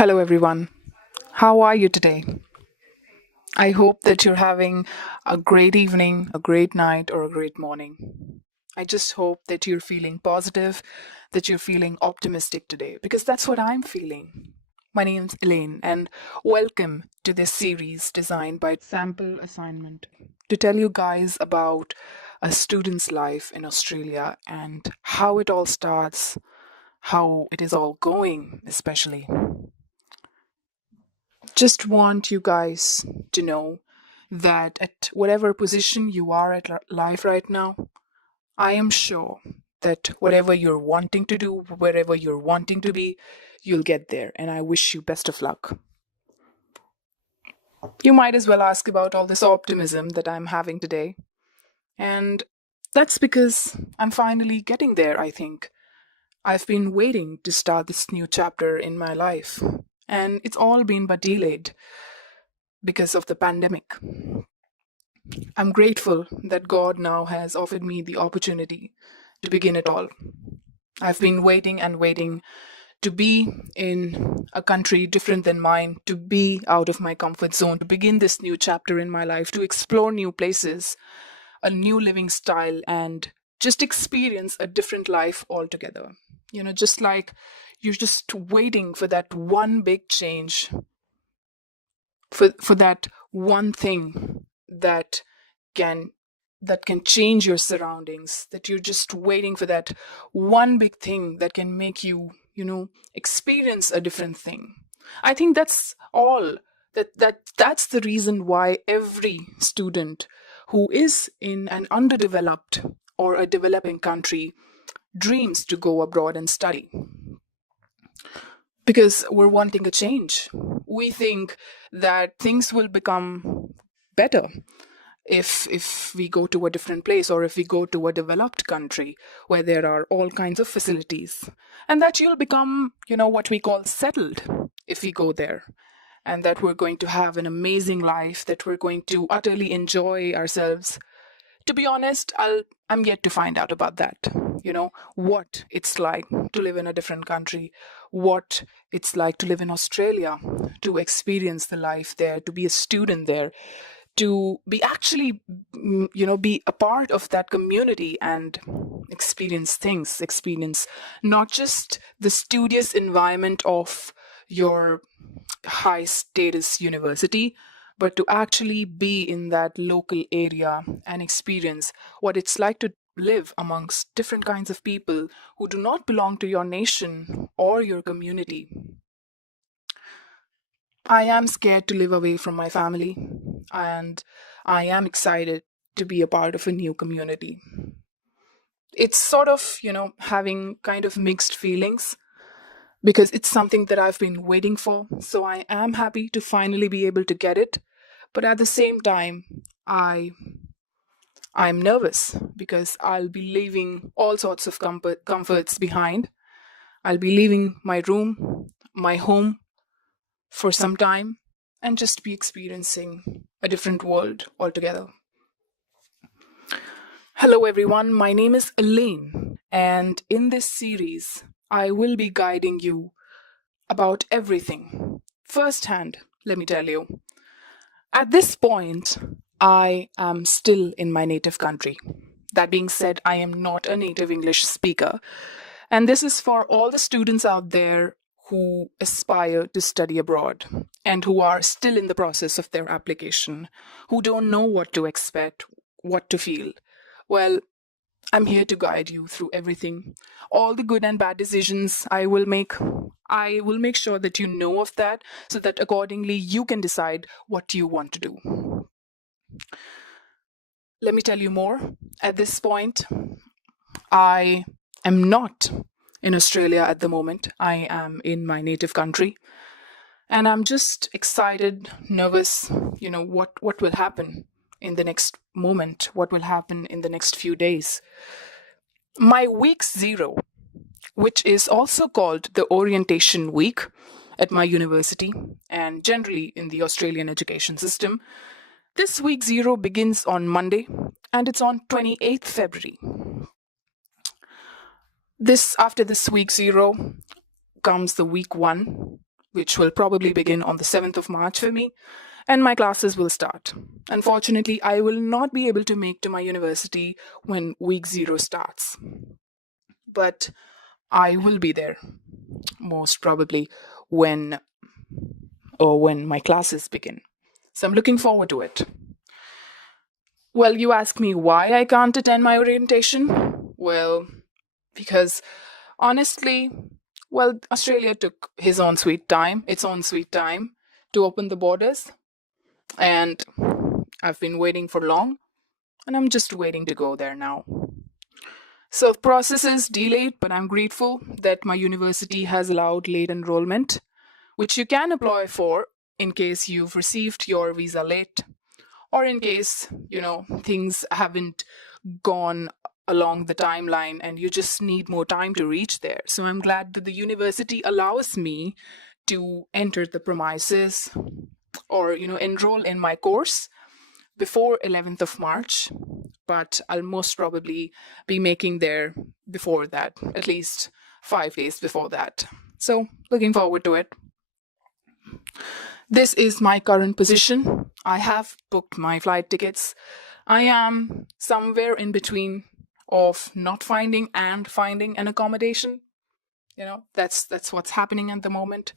Hello, everyone. How are you today? I hope that you're having a great evening, a great night, or a great morning. I just hope that you're feeling positive, that you're feeling optimistic today, because that's what I'm feeling. My name's Elaine, and welcome to this series designed by Sample Assignment to tell you guys about a student's life in Australia and how it all starts, how it is all going, especially. Just want you guys to know that at whatever position you are at life right now, I am sure that whatever you're wanting to do, wherever you're wanting to be, you'll get there. And I wish you best of luck. You might as well ask about all this optimism that I'm having today. And that's because I'm finally getting there, I think. I've been waiting to start this new chapter in my life. And it's all been but delayed because of the pandemic. I'm grateful that God now has offered me the opportunity to begin it all. I've been waiting and waiting to be in a country different than mine, to be out of my comfort zone, to begin this new chapter in my life, to explore new places, a new living style, and just experience a different life altogether. Just like you're just waiting for that one big change, for that one thing that can that can change your surroundings, that you're just waiting for that one big thing that can make you experience a different thing. I think that's all. That's the reason why every student who is in an underdeveloped or a developing country dreams to go abroad and study, because we're wanting a change. We think that things will become better if we go to a different place, or if we go to a developed country where there are all kinds of facilities, and that you'll become what we call settled if we go there, and that we're going to have an amazing life, that we're going to utterly enjoy ourselves. To be honest, I'm yet to find out about that. What it's like to live in a different country, what it's like to live in Australia, to experience the life there, to be a student there, to be actually be a part of that community and experience not just the studious environment of your high status university, but to actually be in that local area and experience what it's like to live amongst different kinds of people who do not belong to your nation or your community. I am scared to live away from my family, and I am excited to be a part of a new community. It's sort of, having kind of mixed feelings, because it's something that I've been waiting for. So I am happy to finally be able to get it. But at the same time, I'm nervous because I'll be leaving all sorts of comforts behind. I'll be leaving my room, my home for some time, and just be experiencing a different world altogether. Hello, everyone. My name is Alene, and in this series, I will be guiding you about everything firsthand. Let me tell you. At this point, I am still in my native country. That being said, I am not a native English speaker. And this is for all the students out there who aspire to study abroad and who are still in the process of their application, who don't know what to expect, what to feel. Well, I'm here to guide you through everything. All the good and bad decisions I will make sure that you know of that, so that accordingly you can decide what you want to do. Let me tell you more. At this point, I am not in Australia at the moment. I am in my native country. And I'm just excited, nervous, what will happen in the next moment, what will happen in the next few days. My week 0, which is also called the orientation week at my university and generally in the Australian education system, this week 0 begins on Monday and it's on 28th February. After this week 0 comes the week 1, which will probably begin on the 7th of March for me, and my classes will start. Unfortunately, I will not be able to make to my university when week 0 starts, but I will be there most probably when when my classes begin. So I'm looking forward to it. Well, you ask me why I can't attend my orientation? Well, because honestly, well, Australia took its own sweet time to open the borders, and I've been waiting for long, and I'm just waiting to go there now. So, process is delayed, but I'm grateful that my university has allowed late enrollment, which you can apply for in case you've received your visa late, or in case, things haven't gone along the timeline and you just need more time to reach there. So I'm glad that the university allows me to enter the premises or enroll in my course before 11th of March, but I'll most probably be making there before that, at least 5 days before that. So looking forward to it. This is my current position. I have booked my flight tickets. I am somewhere in between of not finding and finding an accommodation. That's what's happening at the moment.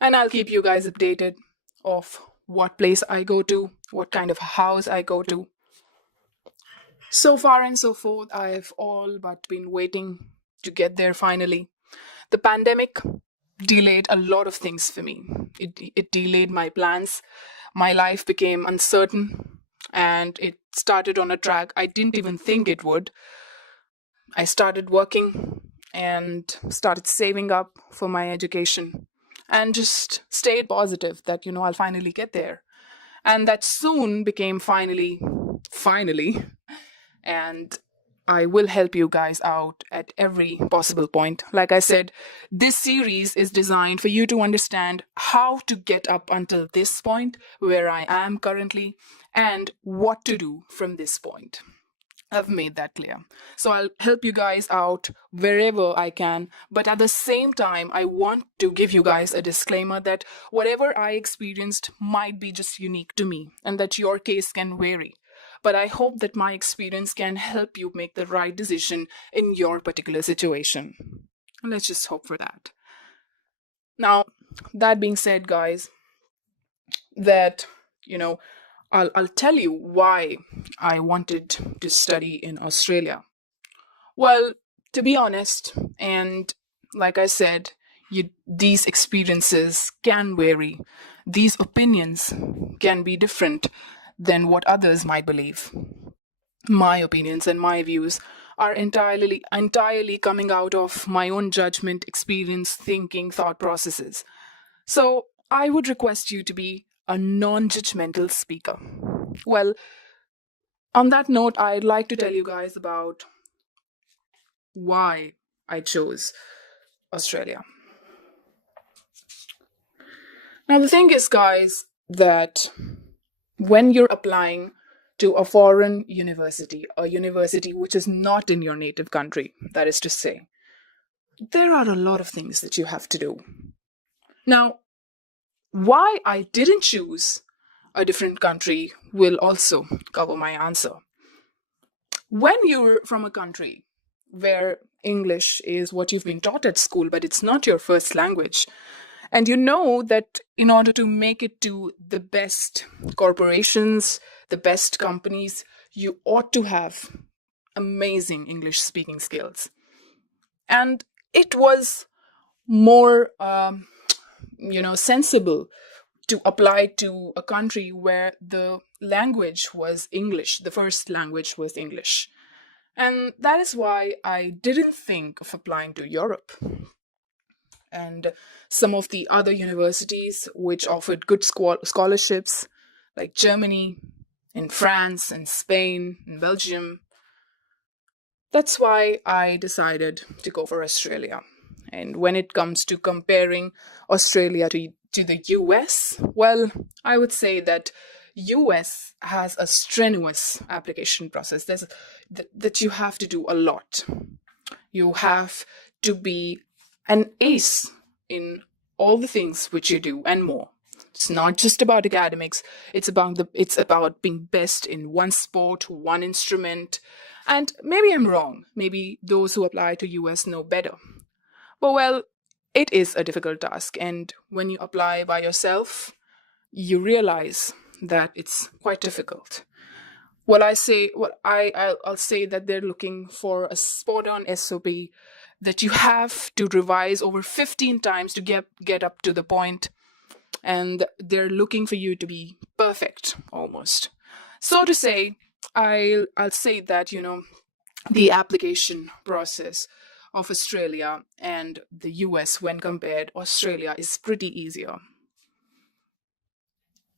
And I'll keep you guys updated of what place I go to, what kind of house I go to. So far and so forth, I've all but been waiting to get there finally. The pandemic delayed a lot of things for me. It delayed my plans. My life became uncertain and it started on a track I didn't even think it would. I started working and started saving up for my education and just stayed positive that, I'll finally get there. And that soon became finally. And I will help you guys out at every possible point. Like I said, this series is designed for you to understand how to get up until this point where I am currently and what to do from this point. I've made that clear. So I'll help you guys out wherever I can. But at the same time, I want to give you guys a disclaimer that whatever I experienced might be just unique to me and that your case can vary. But I hope that my experience can help you make the right decision in your particular situation. Let's just hope for that. Now, that being said, guys, that, I'll tell you why I wanted to study in Australia. Well, to be honest, and like I said, these experiences can vary. These opinions can be different than what others might believe. My opinions and my views are entirely coming out of my own judgment, experience, thinking, thought processes. So I would request you to be a non-judgmental speaker. Well, on that note, I'd like to tell you guys about why I chose Australia. Now, the thing is, guys, that when you're applying to a foreign university, a university which is not in your native country, that is to say, there are a lot of things that you have to do. Now, why I didn't choose a different country will also cover my answer. When you're from a country where English is what you've been taught at school, but it's not your first language, and you know that in order to make it to the best corporations, the best companies, you ought to have amazing English speaking skills. And it was more, sensible to apply to a country where the language was English, the first language was English. And that is why I didn't think of applying to Europe and some of the other universities which offered good scholarships, like Germany, in France, and Spain, and Belgium. That's why I decided to go for Australia. And when it comes to comparing Australia to the US, well, I would say that US has a strenuous application process. That you have to do a lot. You have to be an ace in all the things which you do and more. It's not just about academics. It's about being best in one sport, one instrument. And maybe I'm wrong. Maybe those who apply to US know better. But well, it is a difficult task, and when you apply by yourself, you realize that it's quite difficult. I'll say that they're looking for a spot on SOP that you have to revise over 15 times to get up to the point, and they're looking for you to be perfect almost. So to say, I'll say that the application process of Australia and the US, when compared, Australia is pretty easier.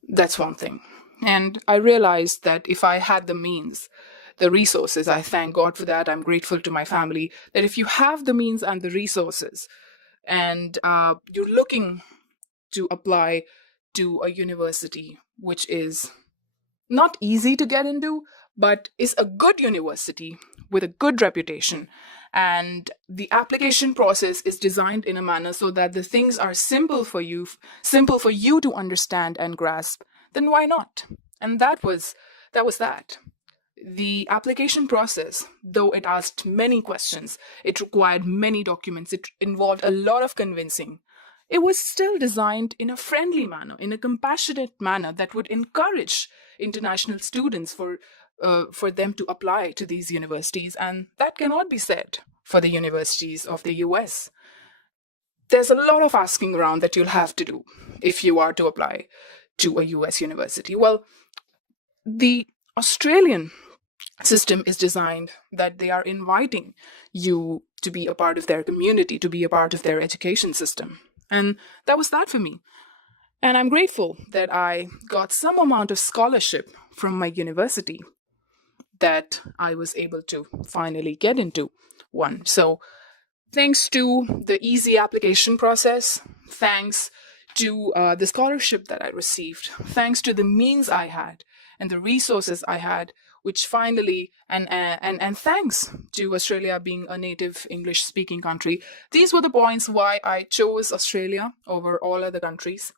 That's one thing. And I realized that if I had the means, the resources, I thank God for that. I'm grateful to my family that if you have the means and the resources, and you're looking to apply to a university which is not easy to get into, but is a good university with a good reputation. And the application process is designed in a manner so that the things are simple for you to understand and grasp, then why not? And that was that. The application process, though it asked many questions, it required many documents, it involved a lot of convincing. It was still designed in a friendly manner, in a compassionate manner that would encourage international students for them to apply to these universities, and that cannot be said for the universities of the US. There's a lot of asking around that you'll have to do if you are to apply to a US university. Well, the Australian system is designed that they are inviting you to be a part of their community, to be a part of their education system. And that was that for me. And I'm grateful that I got some amount of scholarship from my university that I was able to finally get into one. So, thanks to the easy application process, thanks to the scholarship that I received, thanks to the means I had and the resources I had, which finally, and thanks to Australia being a native English speaking country, these were the points why I chose Australia over all other countries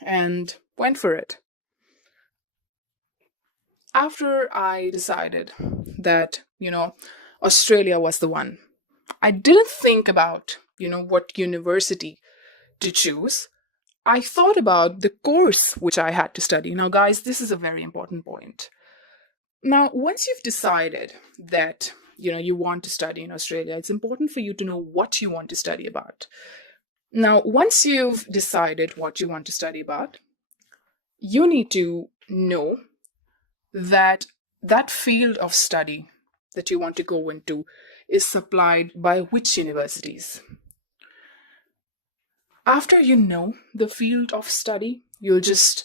and went for it. After I decided that, Australia was the one, I didn't think about, what university to choose. I thought about the course which I had to study. Now, guys, this is a very important point. Now, once you've decided that, you want to study in Australia, it's important for you to know what you want to study about. Now, once you've decided what you want to study about, you need to know that that field of study that you want to go into is supplied by which universities. After you know the field of study, you just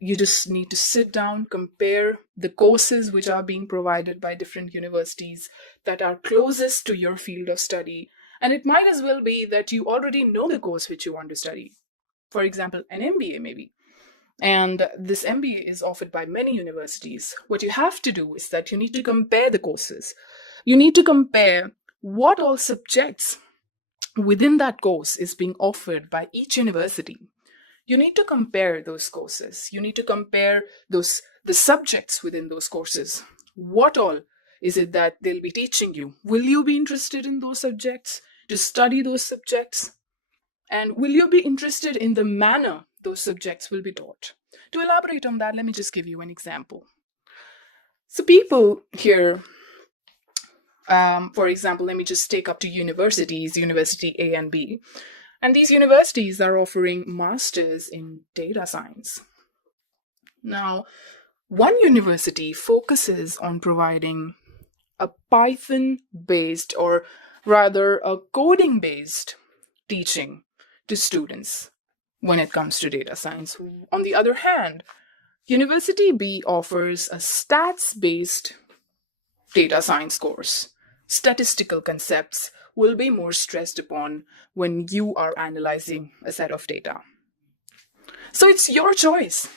need to sit down, compare the courses which are being provided by different universities that are closest to your field of study. And it might as well be that you already know the course which you want to study. For example, an MBA maybe. And this MBA is offered by many universities. What you have to do is that you need to compare the courses. You need to compare what all subjects within that course is being offered by each university. You need to compare those courses. You need to compare the subjects within those courses. What all is it that they'll be teaching you? Will you be interested in those subjects, to study those subjects? And will you be interested in the manner those subjects will be taught? To elaborate on that, let me just give you an example. So people here, for example, let me just take up to universities, University A and B. And these universities are offering masters in data science. Now, one university focuses on providing a Python-based, or rather a coding-based teaching to students when it comes to data science. On the other hand, University B offers a stats-based data science course. Statistical concepts will be more stressed upon when you are analyzing a set of data. So it's your choice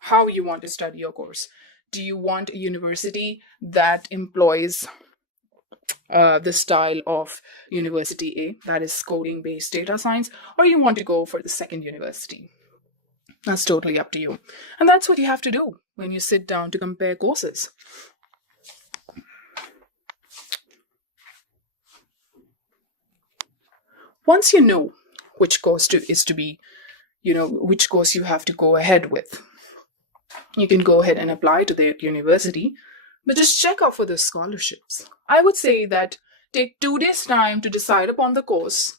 how you want to study your course. Do you want a university that employs the style of University A, that is coding based data science, or you want to go for the second university. That's totally up to you. And that's what you have to do when you sit down to compare courses. Once you know which is to be, which course you have to go ahead with, you can go ahead and apply to that university, but just check out for the scholarships. I would say that take 2 days time to decide upon the course,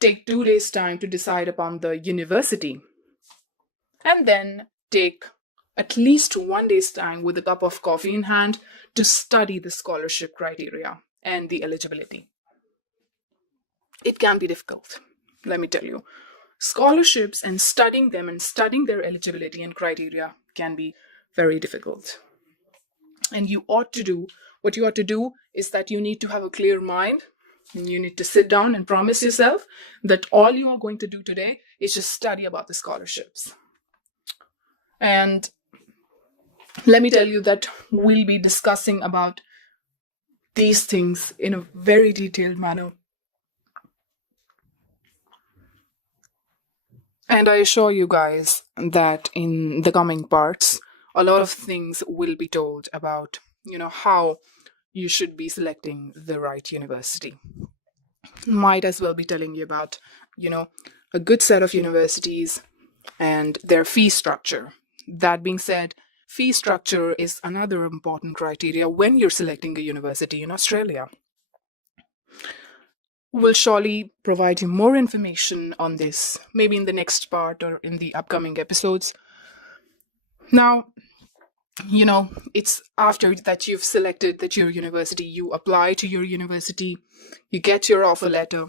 take 2 days time to decide upon the university, and then take at least 1 day's time with a cup of coffee in hand to study the scholarship criteria and the eligibility. It can be difficult, let me tell you. Scholarships and studying them and studying their eligibility and criteria can be very difficult. And what you ought to do is that you need to have a clear mind, and you need to sit down and promise yourself that all you are going to do today is just study about the scholarships. And let me tell you that we'll be discussing about these things in a very detailed manner. And I assure you guys that in the coming parts, a lot of things will be told about, how you should be selecting the right university. Might as well be telling you about, a good set of universities and their fee structure. That being said, fee structure is another important criteria when you're selecting a university in Australia. We'll surely provide you more information on this, maybe in the next part or in the upcoming episodes. Now, it's after that you've selected that your university, you apply to your university, you get your offer letter,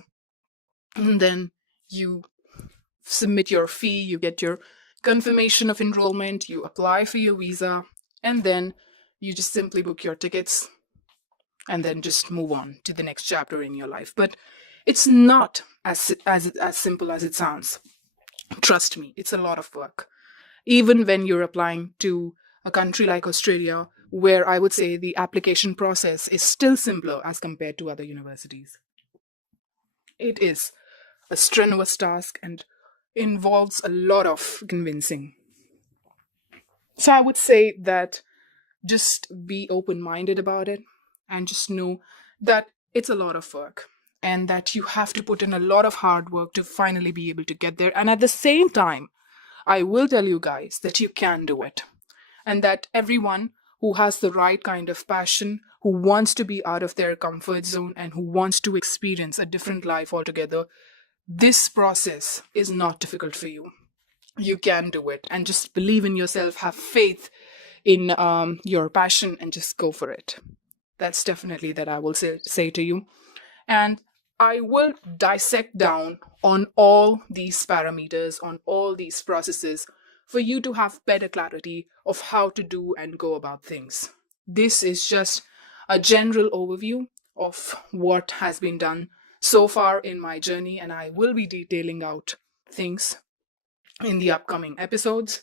and then you submit your fee, you get your confirmation of enrollment, you apply for your visa, and then you just simply book your tickets and then just move on to the next chapter in your life. But it's not as simple as it sounds. Trust me, it's a lot of work. Even when you're applying to a country like Australia, where I would say the application process is still simpler as compared to other universities. It is a strenuous task and involves a lot of convincing. So I would say that just be open-minded about it and just know that it's a lot of work and that you have to put in a lot of hard work to finally be able to get there. And at the same time, I will tell you guys that you can do it, and that everyone who has the right kind of passion, who wants to be out of their comfort zone and who wants to experience a different life altogether, this process is not difficult for you. You can do it, and just believe in yourself, have faith in your passion, and just go for it. That's definitely that I will say to you. And I will dissect down on all these parameters, on all these processes, for you to have better clarity of how to do and go about things. This is just a general overview of what has been done so far in my journey, and I will be detailing out things in the upcoming episodes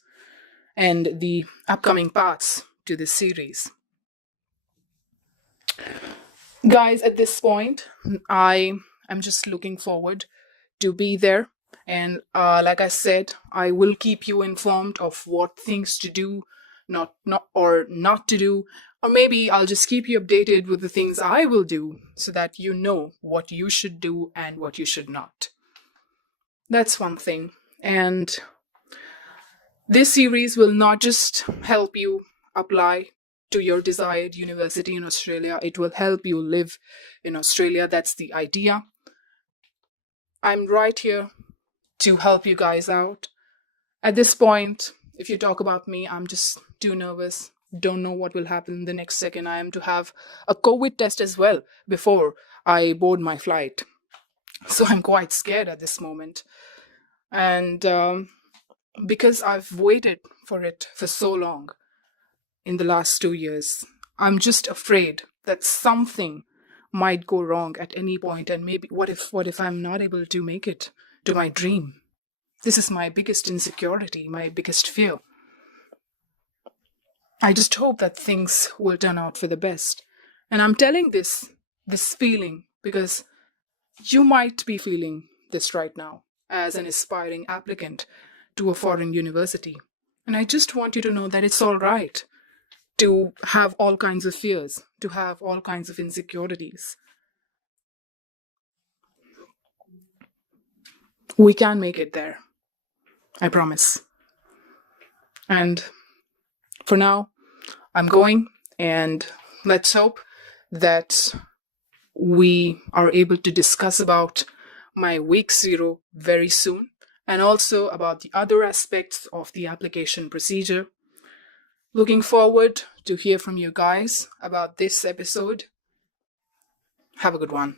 and the upcoming parts to this series. Guys, at this point, I am just looking forward to be there. And like I said, I will keep you informed of what things to do, not to do, or maybe I'll just keep you updated with the things I will do so that you know what you should do and what you should not. That's one thing. And this series will not just help you apply to your desired university in Australia, it will help you live in Australia. That's the idea. I'm right here to help you guys out. At this point, if you talk about me, I'm just too nervous. Don't know what will happen the next second. I am to have a COVID test as well before I board my flight. So I'm quite scared at this moment. And because I've waited for it for so long in the last 2 years, I'm just afraid that something might go wrong at any point, and maybe what if I'm not able to make it to my dream? This is my biggest insecurity, my biggest fear. I just hope that things will turn out for the best, And I'm telling this feeling because you might be feeling this right now as an aspiring applicant to a foreign university. And I just want you to know that it's all right to have all kinds of fears, to have all kinds of insecurities. We can make it there. I promise. And for now, I'm going, and let's hope that we are able to discuss about my week 0 very soon, and also about the other aspects of the application procedure. Looking forward to hear from you guys about this episode. Have a good one.